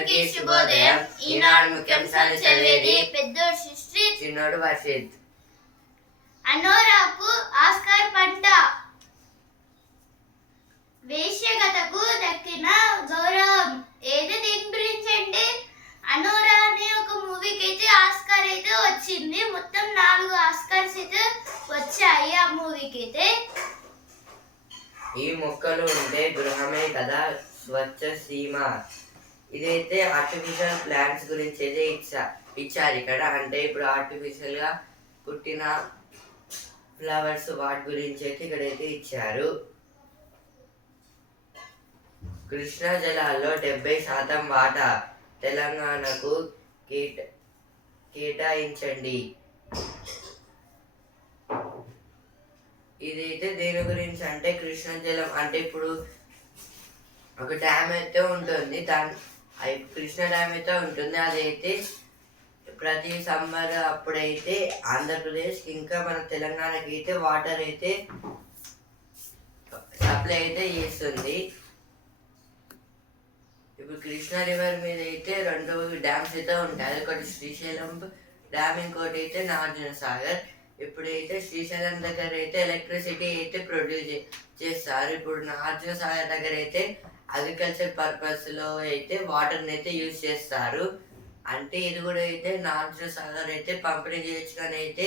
అందరికీ శుభోదయం. ఈనాడు ముఖ్యాంశాలు చదివేది పెద్దోడు సృష్టి, చిన్నోడు వర్షిత్. అనోరాకు ఆస్కార్ పంట. వేశ్యగతకు దక్కిన గౌరవం ఏదో దీని గురించి అంటే అనోరా అనే ఒక మూవీకి అయితే ఆస్కార్ అయితే వచ్చింది. మొత్తం 4 ఆస్కార్స్ అయితే వచ్చాయి ఆ మూవీకి అయితే. ఈ మొక్కలు ఉంటే గృహమే కదా స్వచ్ఛ సీమ. ఇదైతే ఆర్టిఫిషియల్ ప్లాంట్స్ గురించి అయితే ఇచ్చారు ఇక్కడ. అంటే ఇప్పుడు ఆర్టిఫిషియల్ గా పుట్టిన ఫ్లవర్స్ వాటి గురించి అయితే ఇక్కడైతే ఇచ్చారు. కృష్ణా జలాల్లో 70% వాటా తెలంగాణకు కేటాయించండి. ఇదైతే దేని గురించి అంటే కృష్ణా జలం అంటే ఇప్పుడు ఒక డ్యామ్ అయితే ఉంటుంది. కృష్ణా డ్యామ్ అయితే ఉంటుంది. అదైతే ప్రతి సమ్మర్ అప్పుడైతే ఆంధ్రప్రదేశ్ ఇంకా మన తెలంగాణకి అయితే వాటర్ అయితే సప్లై అయితే చేస్తుంది. ఇప్పుడు కృష్ణా రివర్ మీద అయితే 2 డ్యామ్స్ అయితే ఉంటాయి. ఒకటి శ్రీశైలం డ్యామ్, ఇంకోటి అయితే నాగార్జున సాగర్. ఇప్పుడైతే శ్రీశైలం దగ్గర అయితే ఎలక్ట్రిసిటీ అయితే ప్రొడ్యూస్ చేస్తారు. ఇప్పుడు నాగార్జున సాగర్ దగ్గర అయితే అగ్రికల్చర్ పర్పస్ లో అయితే వాటర్ అయితే యూజ్ చేస్తారు. అంటే ఇది కూడా అయితే నాగార్జున సాగర్ అయితే పంపిణీ చేయొచ్చు, కానీ అయితే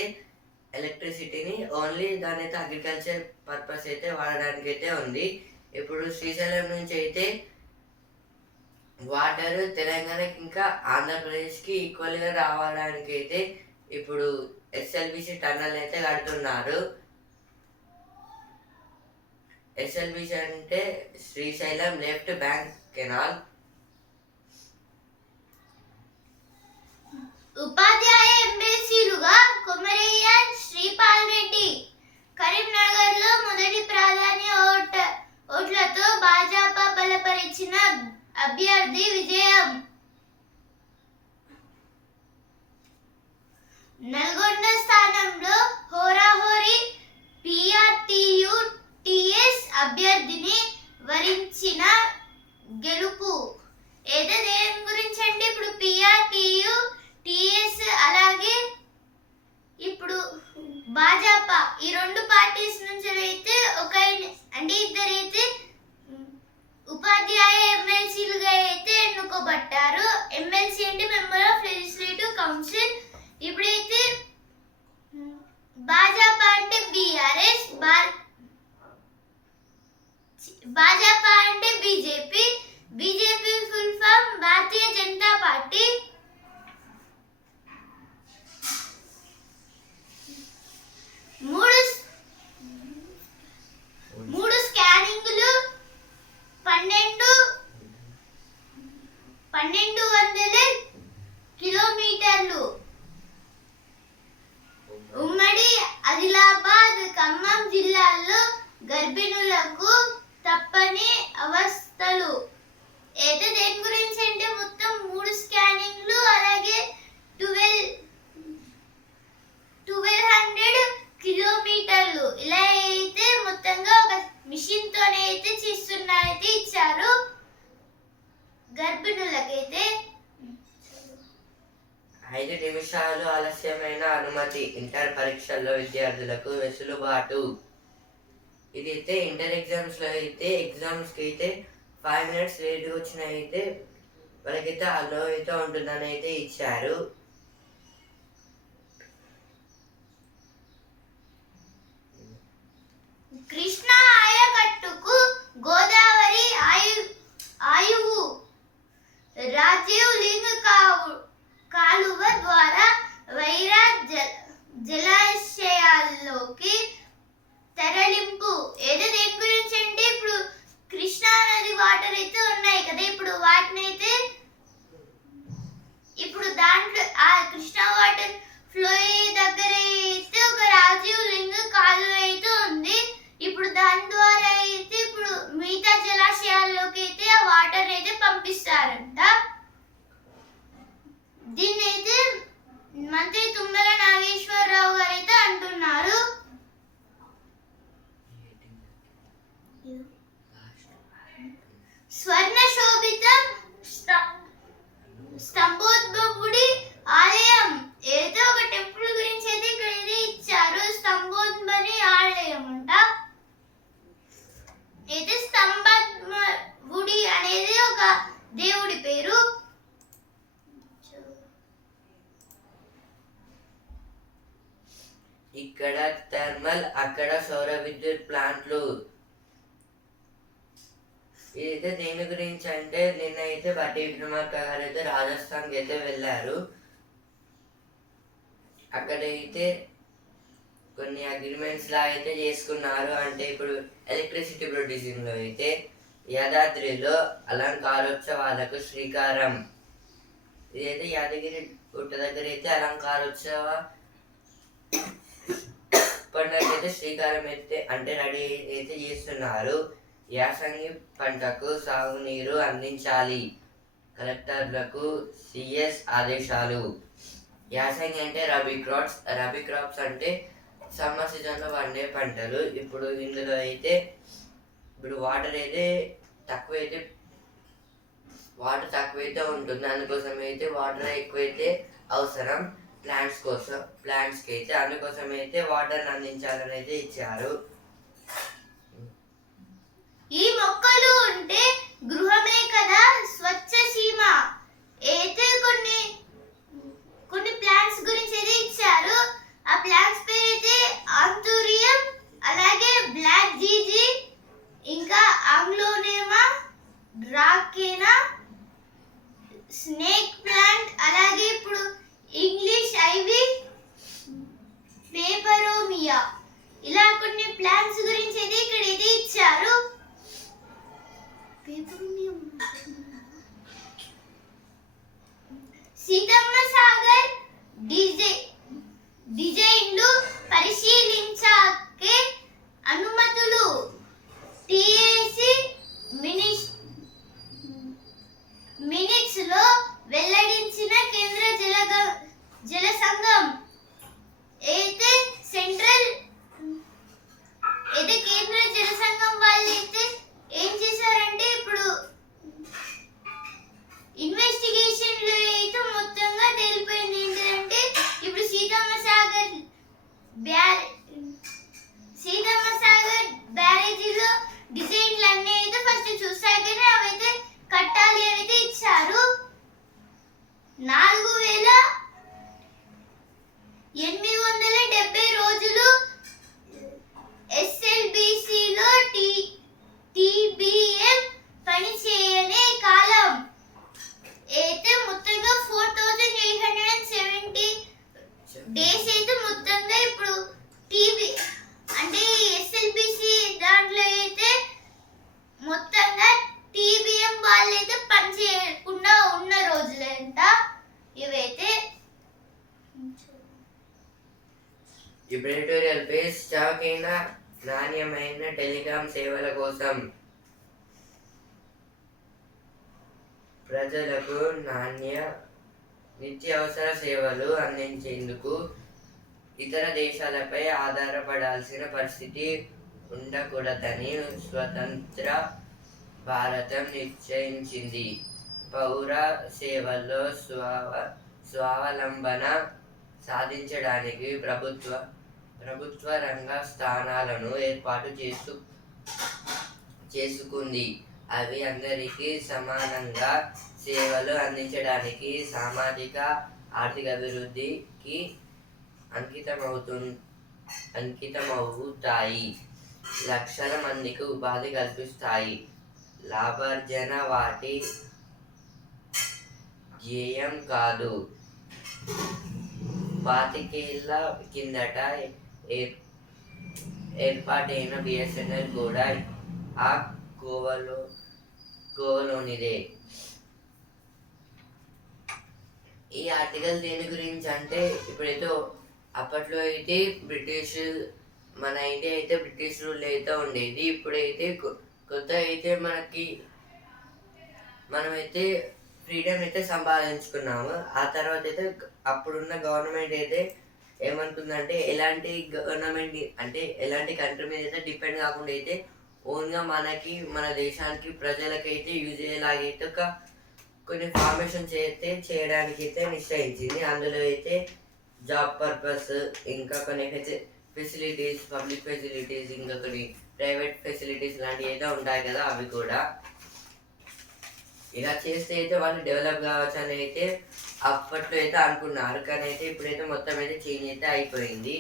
ఎలక్ట్రిసిటీని ఓన్లీ దాని అయితే అగ్రికల్చర్ పర్పస్ అయితే వాడడానికి అయితే ఉంది. ఇప్పుడు శ్రీశైలం నుంచి అయితే వాటర్ తెలంగాణకి ఇంకా ఆంధ్రప్రదేశ్కి ఈక్వల్గా రావడానికి అయితే ఇప్పుడు ఎస్ఎల్బిసి టన్నల్ అయితే కడుతున్నారు. ఎస్ఎల్బిసి అంటే శ్రీశైలం లెఫ్ట్ బ్యాంక్ కెనాల్. ఉపాధ్యాయ ఎమ్మెల్సీలుగా కొమరయ్య శ్రీపాల్ రెడ్డి. కరీంనగర్ లో మొదటి ప్రాధాన్య ఓట్లతో భాజపా బలపరిచిన అభ్యర్థి విజయం. నల్గొండ స్థానంలో హోరాహోరీ పిఆర్టీయు టిఎస్ అభ్యర్థిని వరించిన గెలుపు. ఏదో దేని గురించి అంటే ఇప్పుడు పిఆర్టీయు టిఎస్ అలాగే ఇప్పుడు భాజపా ఈ 2 పార్టీస్ నుంచి అయితే అంటే ఇద్దరైతే ఉపాధ్యాయ ఎమ్మెల్సీలుగా అయితే ఎన్నుకోబట్టారు. ఎమ్మెల్సీ అంటే మెంబర్ ఆఫ్ లెజిస్లేటివ్ కౌన్సిల్. ఇప్పుడైతే భాజపా అంటే బీఆర్ఎస్, భాజపా అంటే BJP, BJP full form Bharatiya Janata party. మూడు స్కానింగ్లు 1200 కిలోమీటర్లు. ఉమ్మడి ఆదిలాబాద్, ఖమ్మం జిల్లాల్లో గర్భిణులకు తప్పని అవస్థలు. అయితే దేని గురించి అంటే మొత్తం 3 స్కానింగ్లు అలాగే 1200 కిలోమీటర్లు ఇలా అయితే మొత్తంగా ఒక మిషన్ తోనే అయితే చేస్తున్నారైతే ఇచ్చారు గర్భిణులకైతే. 5 నిమిషాలు ఆలస్యమైన అనుమతి ఇంటర్ పరీక్షల్లో విద్యార్థులకు వెసులుబాటు. ఇదైతే ఇంటర్ ఎగ్జామ్స్ లో అయితే ఎగ్జామ్స్ కి అయితే 5 minutes లేట్ వచ్చిన అయితే వాళ్ళకైతే అలో అయితే ఉంటుందని అయితే ఇచ్చారు. కృష్ణా ఆయకట్టుకు గోదావరి ఆయువు రాజీవ్ లింగ్ కాలువ ద్వారా వైరా జలాశయాల్లోకి తరలింపు. ఏదో దేని గురించి అంటే ఇప్పుడు కృష్ణా నది వాటర్ అయితే ఉన్నాయి కదా, ఇప్పుడు వాటిని అయితే ఇప్పుడు దాంట్లో ఆ కృష్ణా వాటర్ ఫ్లో అయ్యే దగ్గర అయితే ఒక రాజీవ్ లింగ్ కాలువ అయితే ఉంది. ఇప్పుడు దాని ద్వారా అయితే ఇప్పుడు మిగతా జలాశయాల్లోకి అయితే ఆ వాటర్ అయితే పంపిస్తారంట. దీన్ని అయితే మంత్రి తుమ్మల నాగేశ్వరరావు గారు అయితే అంటున్నారు. స్వర్ణ శోభితం దేవుడి పేరు? ఇక్కడ థర్మల్, అక్కడ సౌర విద్యుత్ ప్లాంట్లు. ఇదైతే దేని గురించి అంటే నిన్న అయితే బట్టి విక్రమార్క గారు అయితే రాజస్థాన్కి అయితే వెళ్ళారు. అక్కడైతే కొన్ని అగ్రిమెంట్స్ లా అయితే చేసుకున్నారు. అంటే ఇప్పుడు ఎలక్ట్రిసిటీ ప్రొడ్యూసింగ్ లో అయితే యాదాద్రిలో అలంకారోత్సవాలకు శ్రీకారం. ఇదైతే యాదగిరి గుట్ట దగ్గర అయితే అలంకారోత్సవ పండుగకైతే శ్రీకారం అయితే అంటే రెడీ అయితే చేస్తున్నారు. యాసంగి పంటకు సాగునీరు అందించాలి, కలెక్టర్లకు సిఎస్ ఆదేశాలు. యాసంగి అంటే రబీ క్రాప్స్ అంటే సమ్మర్ సీజన్లో పండే పంటలు. ఇప్పుడు ఇందులో అయితే వాటర్ తక్కువైతే ఉంటుంది. అందుకోసం అయితే వాటర్ ఎక్కువైతే అవసరం ప్లాంట్స్కి అయితే. అందుకోసం అయితే వాటర్ని అందించాలని అయితే ఇచ్చారు. ఈ మొక్కలు ఉంటే గృహమే కదా స్వచ్ఛ సీమ. అయితే కొన్ని ప్లాంట్స్ గురించి అయితే ఇచ్చారు. ఆ ప్లాంట్స్ పేరు అయితే ఆంథూరియం, అలాగే బ్లాక్ జీజీ, ఇంకా ఆంగ్లోనేమా, డ్రాకేనా, స్నేక్ ప్లాంట్, అలాగే ఇప్పుడు ఇంగ్లీష్ ఐవీ, పేపరోమియా, ఇలా కొన్ని ప్లాంట్స్ గురించి అయితే ఇక్కడ అయితే ఇచ్చారు. సీతమ్మ సాగర్ డిజైన్లు పరిశీలించాకే అనుమతులు. టిఎసి మినిట్స్ లో వెల్లడించిన కేంద్ర జల సంఘం. అయితే కేంద్ర జల సంఘం వాళ్ళు అయితే ఏం చేశారంటే ఇప్పుడు ఇన్వెస్టిగేషన్ లో అయితే మొత్తంగా తేలిపోయింది ఏంటంటే ఇప్పుడు సీతమ్మ సాగర్ బ్యారేజీలో డిజైన్లు అన్నీ అయితే ఫస్ట్ చూసాకనే అవైతే కట్టాలి అని అయితే ఇచ్చారు. 4870 రోజులు ఎస్ఎల్బిసిలో టీబీఎం పనిచేయనే కాలం. అయితే మొత్తంగా 4870 డేస్ అయితే మొత్తంగా ఇప్పుడు టీవీ అంటే ఎస్ఎల్బిసి దాంట్లో అయితే మొత్తంగా టీబీఎం వాళ్ళు అయితే పనిచేయకుండా ఉన్న రోజులంట ఇవైతే. ప్రెడిటోరియల్ బేస్ చౌకైన నాణ్యమైన టెలికాం సేవల కోసం ప్రజలకు నిత్యావసర సేవలు అందించేందుకు ఇతర దేశాలపై ఆధారపడాల్సిన పరిస్థితి ఉండకూడదని స్వతంత్ర భారతం నిశ్చయించింది. పౌర సేవల్లో స్వావలంబన సాధించడానికి ప్రభుత్వ రంగ స్థానాలను ఏర్పాటు చేసుకుంది. అవి అందరికీ సమానంగా సేవలు అందించడానికి, సామాజిక ఆర్థిక అభివృద్ధికి అంకితమవుతాయి, లక్షల మందికి ఉపాధి కల్పిస్తాయి. లాభార్జన వాటి ధ్యేయం కాదు. 25 ఏళ్ల కిందట ఏర్పాటైన బిఎస్ఎన్ఎల్ కూడా ఆ కోవలోనిదే. ఈ ఆర్టికల్ దేని గురించి అంటే ఇప్పుడైతే అప్పట్లో అయితే మన ఇండియా అయితే బ్రిటిష్ రూల్ అయితే ఉండేది. ఇప్పుడైతే కొత్త అయితే మనమైతే ఫ్రీడమ్ అయితే సంపాదించుకున్నాము. ఆ తర్వాత అయితే అప్పుడున్న గవర్నమెంట్ అయితే ఏమంటుందంటే ఎలాంటి గవర్నమెంట్ అంటే ఎలాంటి కంట్రీ మీద అయితే డిపెండ్ కాకుండా అయితే ఓన్గా మన దేశానికి ప్రజలకైతే యూజ్ అయ్యేలాగైతే కొన్ని ఫార్మేషన్స్ అయితే చేయడానికి అయితే నిశ్చయించింది. అందులో అయితే జాబ్ పర్పస్, ఇంకా కొన్ని ఫెసిలిటీస్, పబ్లిక్ ఫెసిలిటీస్, ఇంకా కొన్ని ప్రైవేట్ ఫెసిలిటీస్ లాంటివి అయితే ఉంటాయి కదా, అవి కూడా. ఇలా చేస్తే అయితే వాళ్ళు డెవలప్ కావచ్చు అని అయితే అప్పట్లో అయితే అనుకున్నారు, కానీ అయితే ఇప్పుడైతే మొత్తం అయితే చేంజ్ అయితే అయిపోయింది.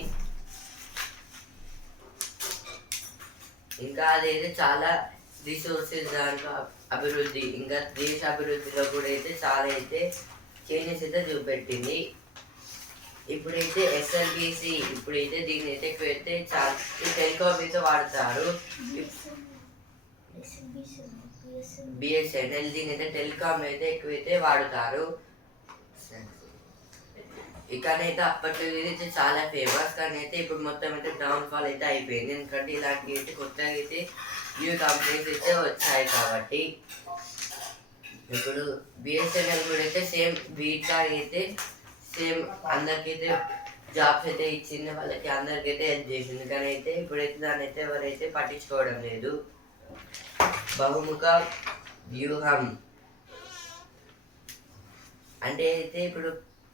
ఇంకా అదైతే చాలా రిసోర్సెస్ దాంట్లో అభివృద్ధి, ఇంకా దేశ అభివృద్ధిలో కూడా అయితే చాలా అయితే చేంజెస్ అయితే చూపెట్టింది. ఇప్పుడైతే ఎస్ఎల్బిసి ఇప్పుడైతే దీన్ని అయితే ఎక్కువైతే చాలా టెలికామ్ అయితే వాడతారు. బిఎస్ఎన్ఎల్ దీని అయితే టెలికామ్ అయితే ఎక్కువైతే వాడుతారు. ఇకనైతే అప్పట్లో అయితే చాలా ఫేమస్, కానీ అయితే ఇప్పుడు మొత్తం అయితే డౌన్ ఫాల్ అయితే అయిపోయింది. ఎందుకంటే ఇలాంటివి అయితే కొత్తగా అయితే న్యూ కంపెనీస్ అయితే వచ్చాయి కాబట్టి. ఇప్పుడు బిఎస్ఎన్ఎల్ కూడా అయితే సేమ్ వీటా అయితే సేమ్ అందరికైతే జాబ్స్ అయితే ఇచ్చింది, వాళ్ళకి అందరికైతే హెల్ప్ చేసింది, కానీ అయితే ఇప్పుడైతే దాన్ని అయితే ఎవరైతే పట్టించుకోవడం లేదు. బహుముఖ వ్యూహం అంటే అయితే ఇప్పుడు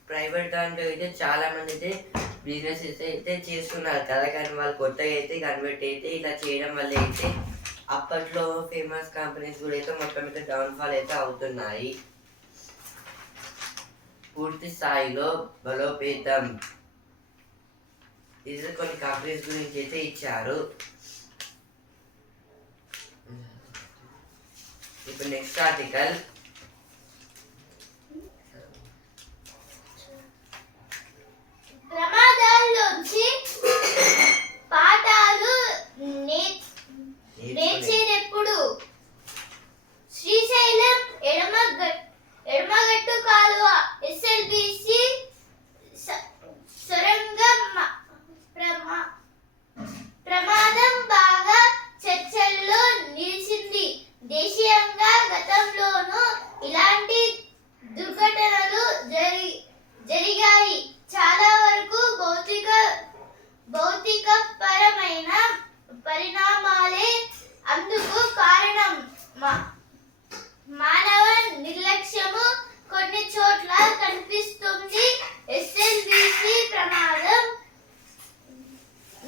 ప్రైవేట్ దాంట్లో అయితే చాలా మంది అయితే బిజినెస్ అయితే చేస్తున్నారు కదా, కానీ వాళ్ళు కొత్తగా అయితే కన్వర్ట్ అయితే ఇలా చేయడం వల్ల అయితే అప్పట్లో ఫేమస్ కంపెనీస్ కూడా అయితే మొత్తం అయితే డౌన్ఫాల్ అయితే అవుతున్నాయి. పూర్తి స్థాయిలో బలోపేతం ఇది కొన్ని కంపెనీస్ గురించి అయితే ఇచ్చారు. ఇప్పుడు నెక్స్ట్ ఆర్టికల్ ప్రమాదాల్లోంచి పాఠాలు నేర్చేటప్పుడు శ్రీశైలం ఎడమగట్టు కాలువ ఎస్ఎల్బిసి సొరంగం ప్రమాదం బాగా చర్చల్లో నిలిచింది. దేశీయంగా గతంలోనూ ఇలాంటి దుర్ఘటనలు జరిగాయి. చాలా వరకు భౌతికపరమైన పరిణామాలే అందుకు కారణం. మానవ నిర్లక్ష్యము కొన్ని చోట్ల కనిపిస్తుంది. ఎస్ఎల్బిసి ప్రమాదం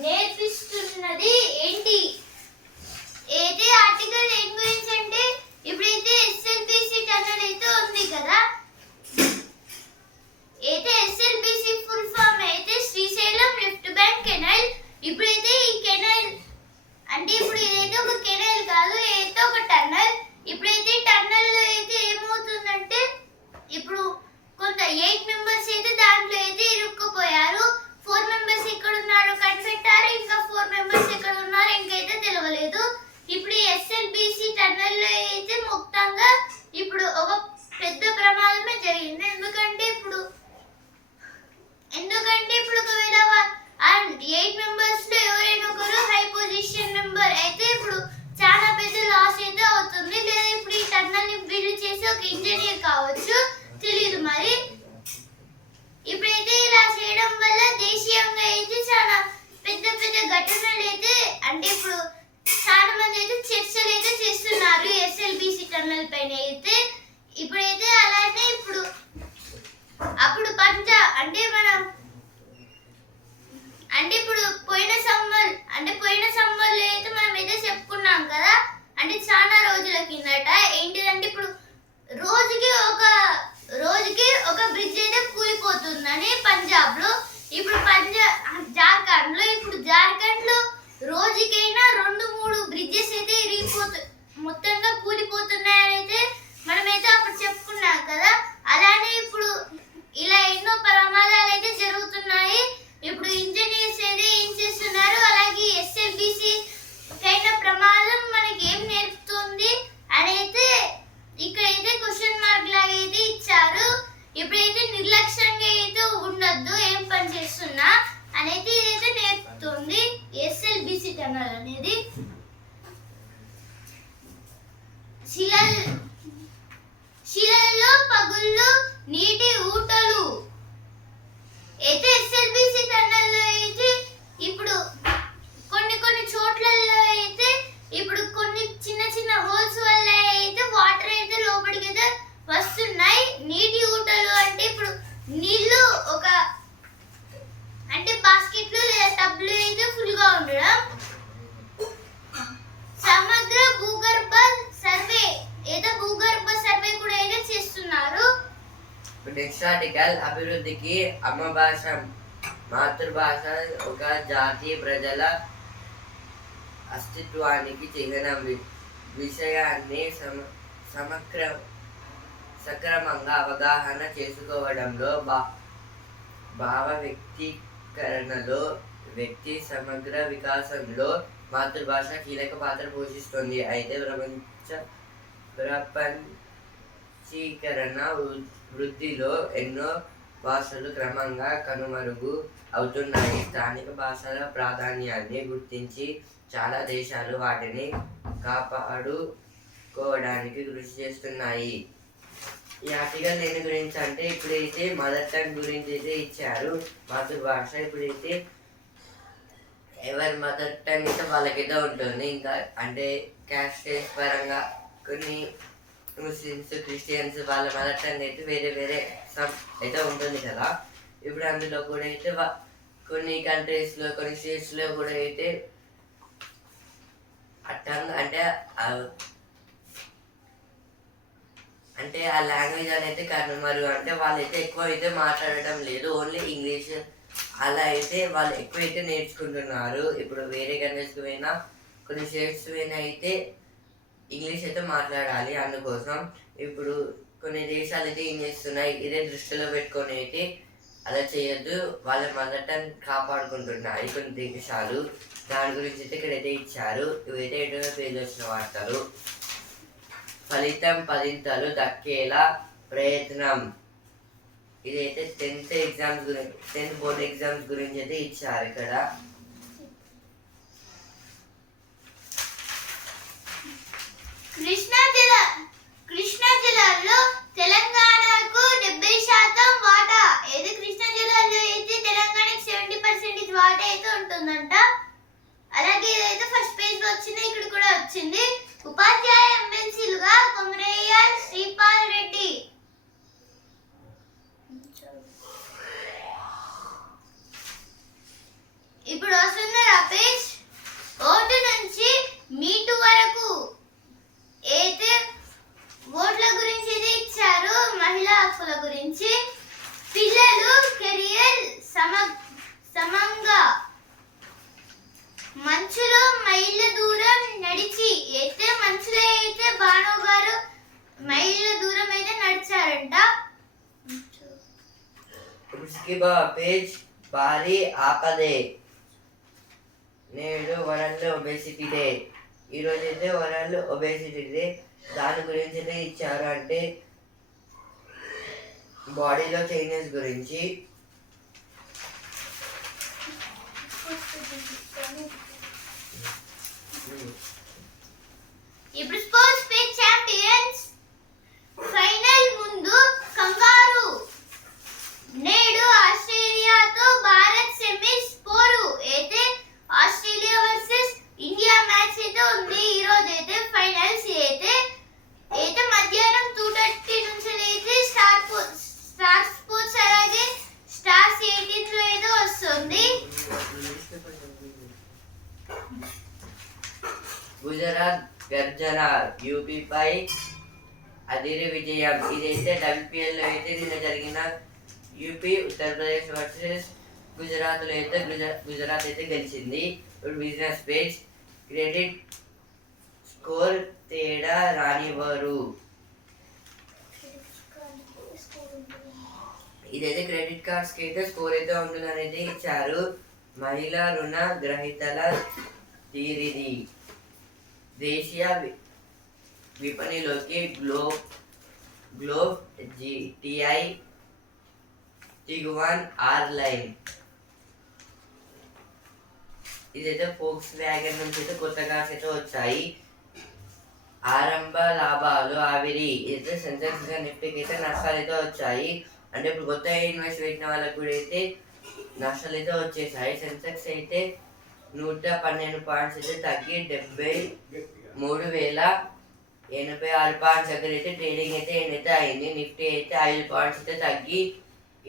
నేర్పిస్తున్నది ఏంటి? అయితే ఆర్టికల్ దేని గురించి అంటే ఇప్పుడైతే ఎస్ఎల్బిసి టన్నల్ అయితే ఉంది కదా, అయితే ఎస్ఎల్బిసి ఫుల్ ఫామ్ అయితే శ్రీశైలం లెఫ్ట్ బ్యాంక్ కెనాల్. ఇప్పుడైతే ఈ కెనాల్ అంటే ఇప్పుడు ఇదైతే ఒక కెనాల్ కాదు, ఏదైతే ఒక టన్నల్. ఇప్పుడైతే టన్నల్ లో అయితే ఏమవుతుందంటే ఇప్పుడు కొంత 8 మెంబర్స్ అయితే దాంట్లో అయితే ఇరుక్కుపోయారు. 4 మెంబర్స్ ఎక్కడ ఉన్నారో కనిపెట్టారు, ఇంకా 4 మెంబర్స్ ఎక్కడ ఉన్నారో ఇంకైతే తెలియలేదు. ఇప్పుడు ఈ ఎస్ఎల్బిసి టన్నల్ లో అయితే మొత్తంగా ఇప్పుడు ఒక పెద్ద ప్రమాదమే జరిగింది. ఎందుకంటే ఇప్పుడు ఒకవేళ 8 మెంబర్స్ లో ఎవరైనా ఒకరు హై పొజిషన్ మెంబర్ అయితే ఇప్పుడు చాలా పెద్ద లాస్ అయితే అవుతుంది. లేదా ఇప్పుడు ఈ టన్నల్ ని బిల్డ్ చేసి ఒక ఇంజనీర్ కావచ్చు, తెలియదు మరి. ఇప్పుడైతే ఇలా చేయడం వల్ల దేశీయంగా అయితే చాలా పెద్ద పెద్ద ఘటనలు అయితే అంటే ఇప్పుడు చాలా మంది అయితే చర్చలు అయితే చేస్తున్నారు ఎస్ఎల్బిసి టన్నల్ పైన అయితే. ఇప్పుడైతే అలానే అప్పుడు అంటే మనం అంటే ఇప్పుడు పోయిన సమ్మర్లో అయితే మనం అయితే చెప్పుకున్నాం కదా, అంటే చాలా రోజుల కిందట ఏంటిదంటే ఇప్పుడు రోజుకి ఒక బ్రిడ్జ్ అయితే కూలిపోతుందని పంజాబ్ లో. ఇప్పుడు జార్ఖండ్ లో రోజుకైనా 2-3 బ్రిడ్జెస్ అయితే మొత్తంగా కూలిపోతున్నాయని అయితే మనమైతే అప్పుడు చెప్పుకున్నాం కదా. అలానే ఇప్పుడు ఇలా ఎన్నో ప్రమాదాలు అయితే జరుగుతున్నాయి. ఇప్పుడు ఇంజనీర్స్ అయితే ఏం చేస్తున్నారు, అలాగే ఎస్ఎల్బిసి కైన ప్రమాదం మనకి ఏం నేర్పుతుంది అని అయితే ఇక్కడైతే క్వశ్చన్ మార్క్ లాగా అయితే ఇచ్చారు. ఇప్పుడైతే నిర్లక్ష్యంగా అయితే ఉండొద్దు ఏం పని చేస్తున్నా అనేది ఇదైతే నేర్పుతుంది ఎస్ఎల్బిసి టన్నల్ అనేది. శిలల్లో పగుళ్ళు, నీటి ఊటలు అయితే ఎస్ఎల్బిసి టన్నల్లో అయితే ఇప్పుడు కొన్ని చోట్లలో అయితే ఇప్పుడు కొన్ని చిన్న హోల్స్ వల్ల అయితే వాటర్ అయితే లోపలికి అయితే వస్తున్నాయి. నీటి ఊటలు అంటే ఇప్పుడు నీళ్లు అంటే బాస్కెట్లు లేదా టబ్లు అయితే ఫుల్ గా ఉండడం. సమగ్ర భూగర్భ సర్వే భూగర్భ సర్వే కూడా నెక్స్ట్ ఆర్టికల్ అభివృద్ధికి అమ్మ భాష మాతృభాష ఒక జాతి ప్రజల అస్తిత్వానికి చిహ్నం విషయాన్ని సక్రమంగా అవగాహన చేసుకోవడంలో భావ వ్యక్తీకరణలో వ్యక్తి సమగ్ర వికాసంలో మాతృభాష కీలక పాత్ర పోషిస్తుంది. అయితే ప్రపంచీకరణ వృద్ధిలో ఎన్నో భాషలు క్రమంగా కనుమరుగు అవుతున్నాయి. స్థానిక భాషల ప్రాధాన్యాన్ని గుర్తించి చాలా దేశాలు వాటిని కాపాడుకోవడానికి కృషి చేస్తున్నాయి. ఈ ఆర్టికల్ దేని గురించి అంటే ఇప్పుడైతే మదర్ టంగ్ గురించి అయితే ఇచ్చారు, మాతృభాష. ఇప్పుడైతే ఎవరి మదర్ టంగ్ అయితే వాళ్ళకైతే ఉంటుంది. ఇంకా అంటే క్యాస్టేజ్ పరంగా కొన్ని ముస్లిమ్స్, క్రిస్టియన్స్ వాళ్ళ మదర్ టంగ్ అయితే వేరే వేరే అయితే ఉంటుంది కదా. ఇప్పుడు అందులో కూడా అయితే కొన్ని కంట్రీస్లో, కొన్ని స్టేట్స్లో కూడా అయితే ఆ టంగ్ అంటే ఆ లాంగ్వేజ్ అనేది కనుమరుగు. అంటే వాళ్ళైతే ఎక్కువ అయితే మాట్లాడటం లేదు, ఓన్లీ ఇంగ్లీష్ అలా అయితే వాళ్ళు ఎక్కువ అయితే నేర్చుకుంటున్నారు. ఇప్పుడు వేరే కంట్రీస్కి పోయినా, కొన్ని స్టేట్స్ పోయినా అయితే ఇంగ్లీష్ అయితే మాట్లాడాలి. అందుకోసం ఇప్పుడు కొన్ని దేశాలు అయితే ఏం చేస్తున్నాయి, ఇదే దృష్టిలో పెట్టుకొని అయితే అలా చేయొద్దు, వాళ్ళ మదర్ టంగ్ కాపాడుకుంటున్నాయి కొన్ని దేశాలు. దాని గురించి అయితే ఇక్కడైతే ఇచ్చారు. ఇవైతే 8వ పేజీలో వచ్చిన వార్తలు. ఫలితం 10ంతలు దక్కేలా ప్రయత్నం. ఇదైతే 10th ఎగ్జామ్స్ గురించి, 10th బోర్డ్ ఎగ్జామ్స్ గురించి అయితే ఇచ్చారు ఇక్కడ. కృష్ణా జిల్లాలో తెలంగాణకు 70% వాటా. ఏది కృష్ణా జిల్లాలో అయితే తెలంగాణకి 70% వాటా అయితే ఉంటుందంట. అలాగే ఇదైతే ఫస్ట్ పేజ్ లో వచ్చింది, ఇక్కడ కూడా వచ్చింది. ఉపాధ్యాయ ఎమ్మెల్సీలుగా కొమరయ్య శ్రీపాల్ రెడ్డి. ఇప్పుడు వస్తుంది ఆ పేజ్. ఓటు నుంచి మీటు వరకు అయితే ఓట్ల గురించి ఇది ఇచ్చారు, మహిళా హక్కుల గురించి. పిల్లలు కెరియర్ సమంగా మంచులో మైళ్ళ దూరం నడిచి అయితే మంచులో అయితే బాను గారు మైళ్ళ దూరం అయితే నడిచారంట. పేజ్ భారీ ఆపదే. నేడు వరల్డ్ ఒబేసిటీ డే. ఈరోజు అయితే వరల్డ్ ఒబేసిటీ డే. దాని గురించి అయితే ఇచ్చారు, అంటే బాడీలో చేంజెస్ గురించి. ఇప్పుడు స్పోర్ట్స్ పేజ్ ఛాంపియన్స్ ఫైనల్ ముందు కంగారు. నేడు ఆస్ట్రేలియాతో భారత్ సెమీస్ పోరు. అయితే ఆస్ట్రేలియా వర్సెస్ ఇండియా మ్యాచ్ అయితే ఉంది. ఈ రోజు అయితే ఫైనల్స్ అయితే మధ్యాహ్నం 2:30 నుంచి అయితే స్టార్ స్పోర్ట్స్ అలాగే స్టార్స్ 18 లో అయితే వస్తుంది. గుజరాత్ గర్జన, యూపీపై అదిరి విజయం. ఇదైతే WPL లో అయితే నిన్న జరిగిన యూపీ ఉత్తరప్రదేశ్ వర్సెస్ గుజరాత్ లో అయితే గుజరాత్ అయితే గెలిచింది. ఇప్పుడు బిజినెస్ పేజ్. క్రెడిట్ స్కోర్ తేడా రానివ్వరు. ఇదైతే క్రెడిట్ కార్డ్స్ కి అయితే స్కోర్ అయితే ఉంటుందని అయితే ఇచ్చారు. మహిళా రుణ గ్రహీతల తీరిది. దేశీయ విపణిలోకి గ్లోబ్ GTI టిగువాన్ ఆర్ లైన్. ఇదైతే ఫోక్స్ వ్యాగన్ నుంచి అయితే కొత్త కార్స్ అయితే వచ్చాయి. ఆరంభ లాభాలు ఆవిరి. ఇదైతే సెన్సెక్స్ నిఫ్టీకి అయితే నష్టాలు అయితే వచ్చాయి. అంటే ఇప్పుడు కొత్త ఇన్వెస్ట్ పెట్టిన వాళ్ళకి కూడా అయితే నష్టాలు అయితే వచ్చేసాయి. సెన్సెక్స్ అయితే 112 పాయింట్స్ అయితే తగ్గి 73,086 పాయింట్స్ దగ్గర అయితే ట్రేడింగ్ అయితే ఏదైతే అయింది. నిఫ్టీ అయితే 5 పాయింట్స్ అయితే తగ్గి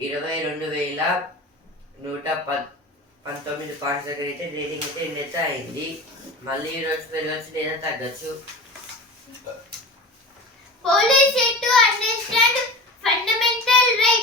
22,119 పాయింట్స్ దగ్గర అయితే ట్రేడింగ్ అయితే ఏదైతే అయింది. మళ్ళీ ఈరోజు పెరగచ్చు లేదా తగ్గచ్చు. Police to understand fundamental rights.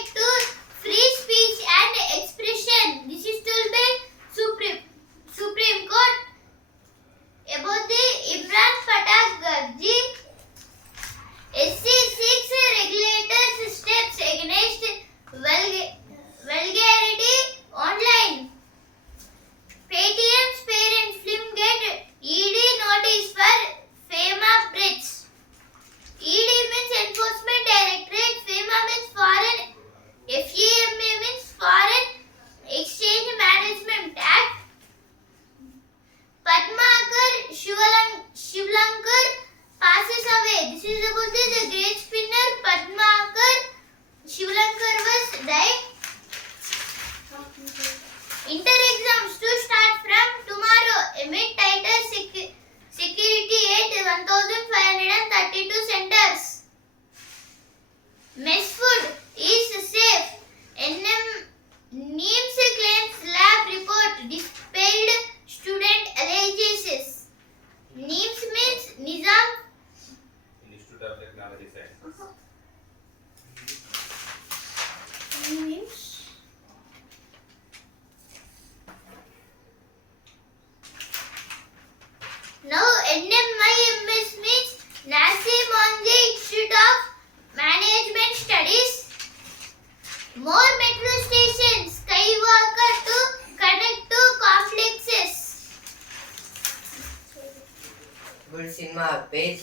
Page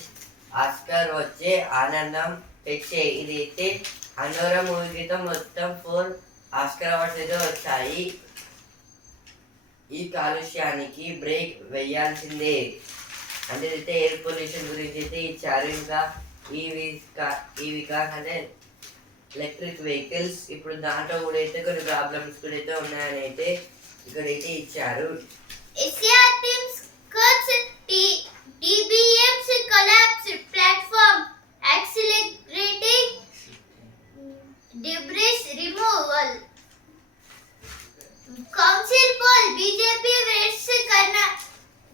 Oscar వచ్చే ఆనందం తెచ్చే. ఇదైతే అనోరా మూవీకి మొత్తం 4 ఆస్కార్ అవార్డ్స్ అయితే వచ్చాయి. ఈ కాలుష్యానికి బ్రేక్ వేయాల్సిందే అంటే అయితే ఎయిర్ పొల్యూషన్ గురించి అయితే ఇచ్చారు. ఇంకా ఈవీ కార్ అంటే ఎలక్ట్రిక్ వెహికల్స్ ఇప్పుడు దాంట్లో కూడా అయితే కొన్ని ప్రాబ్లమ్స్ కూడా అయితే ఉన్నాయని అయితే ఇక్కడైతే ఇచ్చారు. ACR teams cuts TBM's collapse platform accelerating debris removal. Council poll BJP wins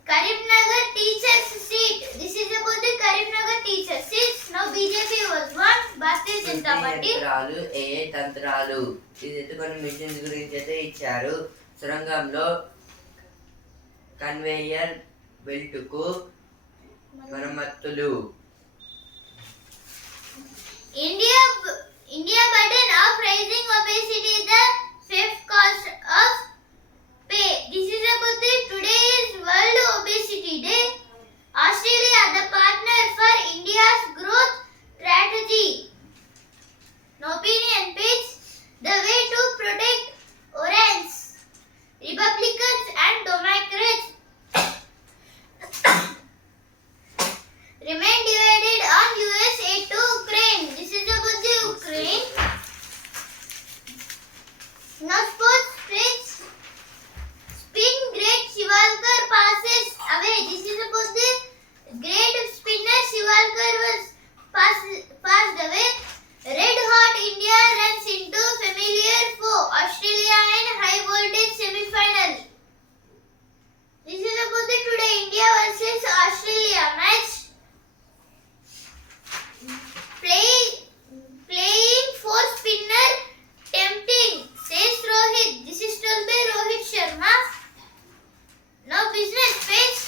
Karimnagar teachers seat. This is about the Karimnagar teachers seats. Now BJP was won. Bharatiya Janata Party. యంత్రాలు AI తంత్రాలు ఇదైతే కొన్ని machines గురించి అయితే ఇచ్చారు. సొరంగంలో conveyor బెల్టుకు మరమ్మతులు. India burden of rising obesity the fifth cause of pay. This is about the today's World Obesity Day. Australia the partner for India's growth strategy. No opinion page. The way to protect orangers. Republicans and Democrats remain divided on US aid to Ukraine. This is about the Ukraine. Now sports page. Spin great Shivalkar passes away. This is about the great spinner Shivalkar was passed away. Red hot India runs into familiar foe Australia in high voltage semi-final. This is about the today India versus Australia match. Playing for spinner tempting, says Rohit. This is told by Rohit Sharma. Now business page.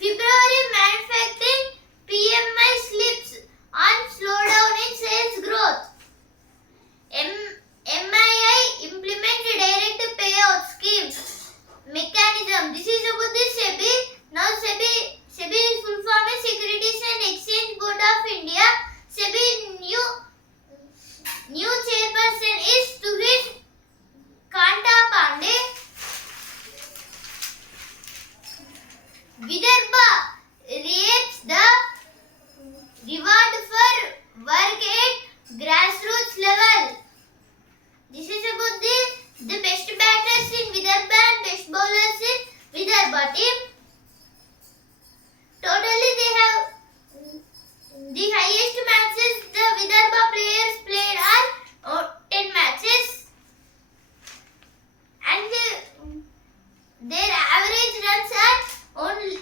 February manufacturing PMI slips on slowdown in sales growth. MII implement direct payout scheme mechanism. This is about the SEBI. Now SEBI is full form is Securities and Exchange Board of India. SEBI new chairperson is Tuhit Kanta Pandey. Vidarbha reaps the reward for work at grassroots level. This is about the best batters in Vidarbha and best bowlers in Vidarbha team. Totally they have the highest matches the Vidarbha players played are 10 matches and their average runs are only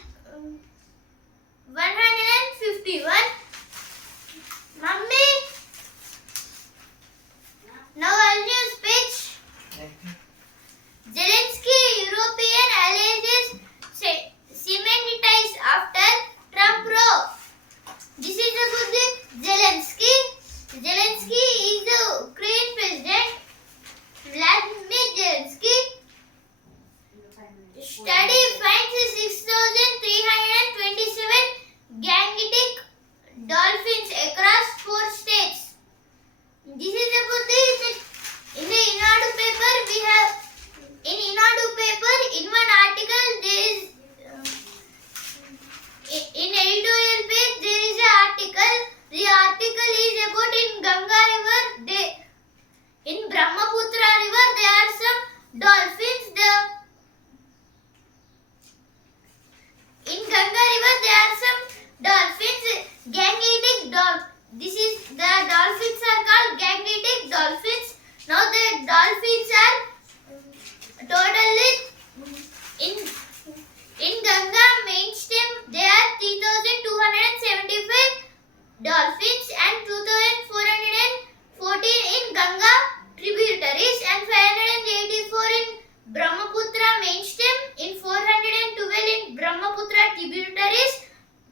151. Mummy. Now I'll news page. Zelensky European allies cement ties after Trump probe. This is about the Zelensky. Zelensky is the Ukraine president Vladimir Zelensky. Study finds 6,327 gangetic dolphins across 4 states. This is about the in the Inadu paper we have in Inadu paper in one article there is in editorial page there is an article. The article is about in Ganga river in Brahmaputra river there are some dolphins. In Ganga river there are some dolphins gangetic this is the dolphins are called gangetic dolphins. Now the dolphins are totally in Ganga main stem there are 3,275 dolphins and 2,414 in Ganga tributaries and 584 in Brahmaputra main stem, in 412 in Brahmaputra tributaries,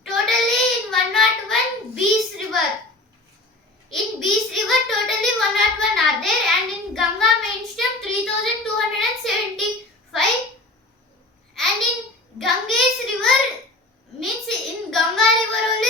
totally in 101 Beas river. In Beas river totally 101 are there and in Ganga main stem 3,275 and in Ganges river means in Ganga river only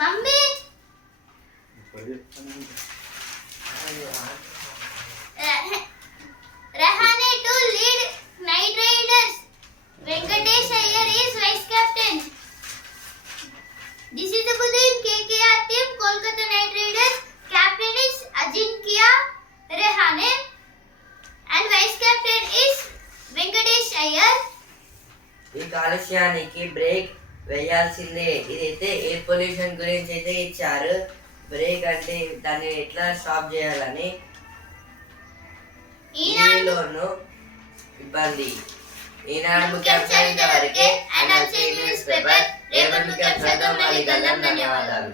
mummy Rahane to lead Knight Riders. Venkatesh Iyer is vice captain. This is the Buddhin KKR team, Kolkata Knight Riders. Captain is Ajinkya Rahane and vice captain is Venkatesh Iyer. ఈ కాలుష్యానికి break వేయాల్సిందే. ఇదైతే air pollution గురించి అయితే ఇచ్చారు. Break అంటే దాన్ని ఎట్లా స్టాప్ చేయాలని ఈలోను ఇబ్బంది. ఈనాడు ముఖ్యాంశాలు ఇంతవరకే. న్యూస్ పేపర్ రేపటి ముఖ్యాంశాలతో మళ్ళీ కలుద్దాం. ధన్యవాదాలు.